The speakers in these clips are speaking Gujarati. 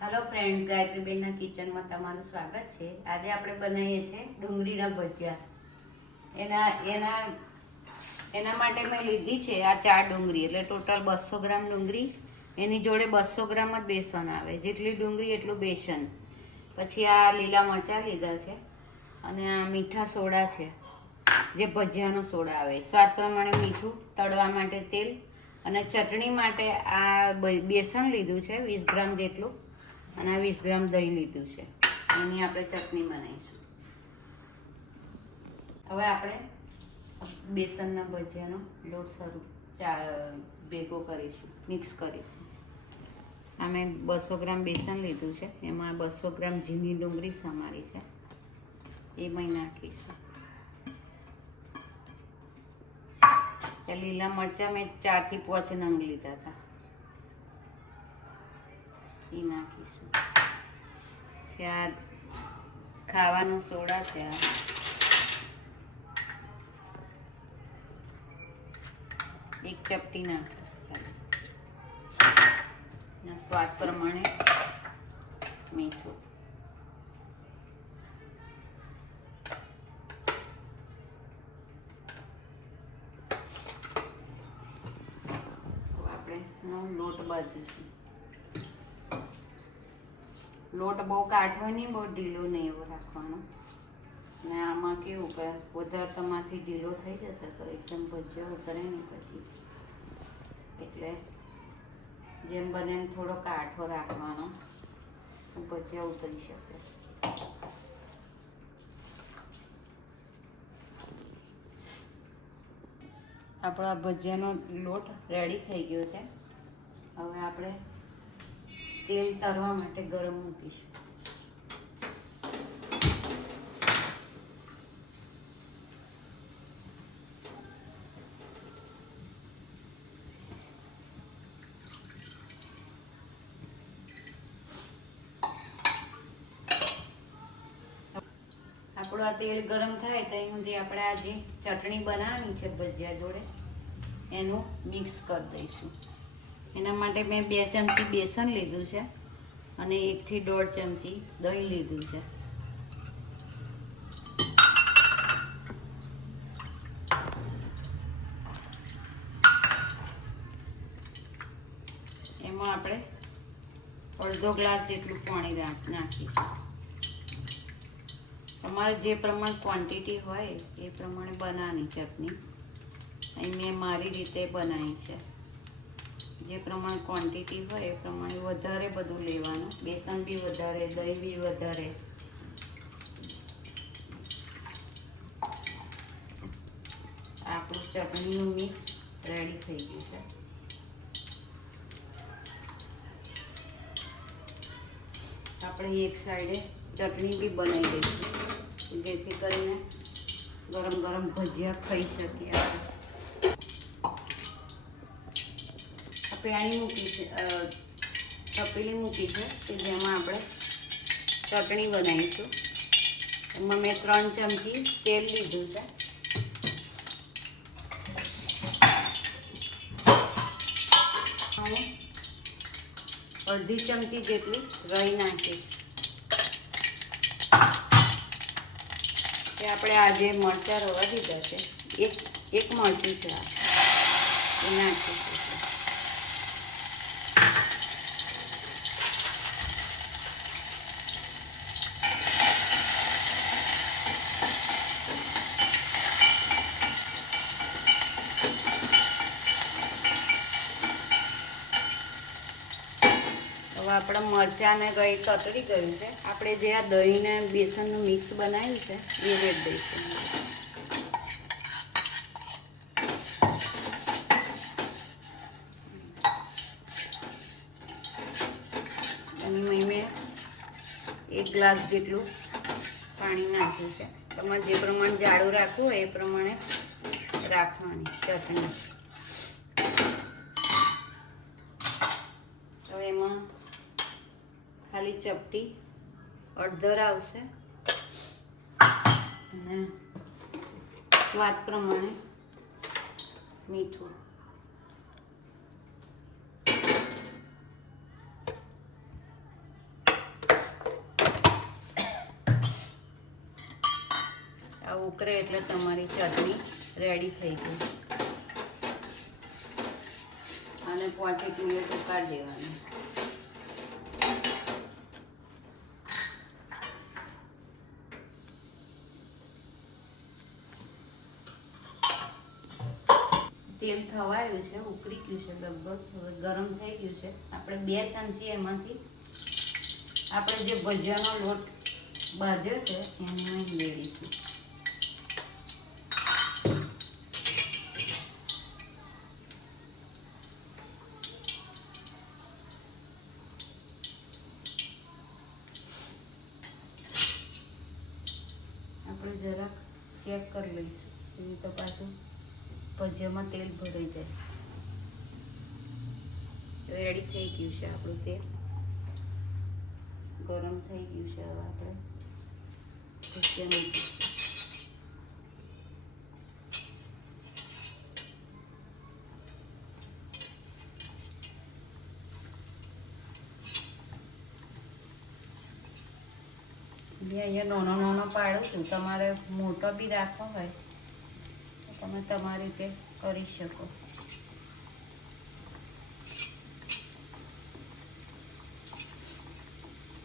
હેલો ફ્રેન્ડ્સ, ગાયત્રીબેનના કિચનમાં તમારું સ્વાગત છે. આજે આપણે બનાવીએ છીએ ડુંગળીના ભજીયા. એના માટે મેં લીધી છે આ 4 ડુંગળી, એટલે ટોટલ 200 ગ્રામ ડુંગળી. એની જોડે 200 ગ્રામ જ બેસન આવે, જેટલી ડુંગળી એટલું બેસન. પછી આ લીલા મરચાં લીધા છે અને આ મીઠા સોડા છે, જે ભજીયાનો સોડા આવે. સ્વાદ પ્રમાણે મીઠું, તળવા માટે તેલ અને ચટણી માટે આ બેસન લીધું છે 20 ગ્રામ જેટલું, અને આ 20 ગ્રામ દહીં લીધું છે. એની આપણે ચટણી બનાવીશું. હવે આપણે બેસનના ભજીયાનો લોટ ભેગો કરીશું, મિક્સ કરીશું. આ મેં 200 ગ્રામ બેસન લીધું છે, એમાં 200 ગ્રામ ઝીણી ડુંગળી સમારી છે, એમાં નાખીશું. લીલા મરચાં મેં 4 થી 5 નંગ લીધા હતા, એ નાખીશું. આ ખાવાનો સોડા છે, આ એક ચપટી નાખીશું. સ્વાદ પ્રમાણે મીઠું. આપણે લોટ બાંધીશું. લોટ બહુ કાઢવો નહીં, બહુ ઢીલો નહીં એવો રાખવાનો. ને આમાં કેવું કે વધારે તમારથી ઢીલો થઈ જશે તો એકદમ ભજીયા ઉતરે નહીં પછી, એટલે જેમ બને એમ થોડો કાઠો રાખવાનો, ભજીયા ઉતરી શકે. આપણો આ ભજીયાનો લોટ રેડી થઈ ગયો છે. હવે આપણે તેલ તળવા માટે ગરમ મૂકીશું. આપણું આ તેલ ગરમ થાય ત્યાં સુધી આપણે આ જે ચટણી બનાવવાની છે ભજીયા જોડે, એનું મિક્સ કરી દઈશું. એના માટે મેં 2 ચમચી બેસન લીધું છે અને 1 થી 1.5 ચમચી દહીં લીધું છે. એમાં આપણે અડધો ગ્લાસ જેટલું પાણી નાખીશું. તમારે જે પ્રમાણે ક્વોન્ટિટી હોય એ પ્રમાણે બનાવવાની ચટણી. અહીં મેં મારી રીતે બનાવી છે. જે પ્રમાણે ક્વોન્ટિટી હોય એ પ્રમાણે વધારે બધું લેવાનું. બેસન બી વધારે, દહીં બી વધારે. આપણું ચટણીનું મિક્સ રેડી થઈ ગયું છે. આપણે એક સાઈડે ચટણી બી બનાવી દઈશું, જેથી કરીને ગરમ ગરમ ભજીયા ખાઈ શકીએ. પેણી મૂકી છે, તપેલી મૂકી છે કે જેમાં આપણે ચટણી બનાવીશું. એમાં મેં 3 ચમચી તેલ લીધું છે. અડધી ચમચી જેટલી રાઈ નાખીશ. એ આપણે આ જે મરચાં રવા દીધા છે, એક મરચું છે, એ નાખીશું. હવે આપણા મરચાં ને ગઈ તતડી ગયું છે. આપણે જે આ દહીં ને બેસનનું મિક્સ બનાવ્યું છે એ રેડ દઈશું. અને મેં 1 ગ્લાસ જેટલું પાણી નાખ્યું છે. તમારે જે પ્રમાણે જાડું રાખવું હોય એ પ્રમાણે રાખવાની ચટણી. હવે એમાં ખાલી ચપટી અડધર આવશે અને સ્વાદ પ્રમાણે મીઠું. ઉકળે એટલે તમારી ચટણી રેડી થઈ ગઈ. અને 5 મિનિટ ઉકાળી દેવાની. તેલ થવાયું છે, ઉકળી ગયું છે લગભગ, હવે ગરમ થઈ ગયું છે. આપણે 2 ચમચી એમાંથી આપણે જે ભજીયાનો લોટ બાંધ્યો છે એને અહીં રેડીશું. આપણે જરાક ચેક કરી લઈશું, એવી તો પાછું ભજીયામાં તેલ ભરાઈ જાય. રેડી થઈ ગયું છે આપણું તેલ, ગરમ થઈ ગયું છે. હવે આપણે ભજીયા મૂકીશું. મેં અહીંયા નાનો પાડું છું, તમારે મોટો બી રાખવો હોય તો તમે તમારી રીતે કરી શકો.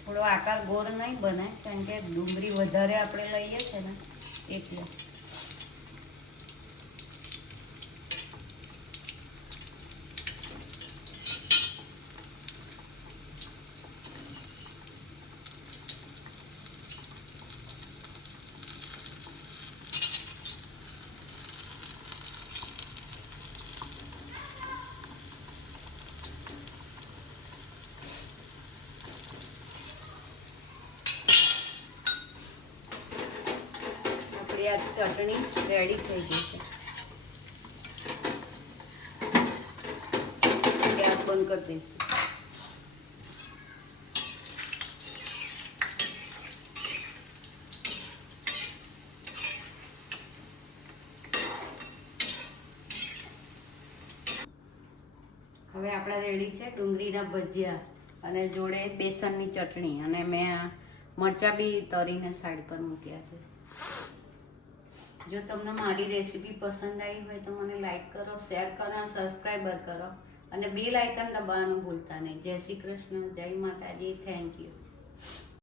થોડો આકાર ગોળ નહીં બને, કારણ કે ડુંગળી વધારે આપણે લઈએ છીએ ને એટલે. આ ચટણી રેડી થઈ ગઈ છે. ગેસ બંધ કરી દઈશું. હવે આપણા રેડી છે ડુંગળીના ભજીયા અને જોડે બેસનની ચટણી, અને મેં મરચાં બી તરીને સાઈડ પર મૂક્યા છે. જો તમને મારી રેસીપી પસંદ આવી હોય તો મને લાઈક કરો, શેર કરો, સબસ્ક્રાઈબર કરો અને બેલ આઇકન દબાવવાનું ભૂલતા નહીં. જય શ્રી કૃષ્ણ, જય માતાજી, થેન્ક યુ.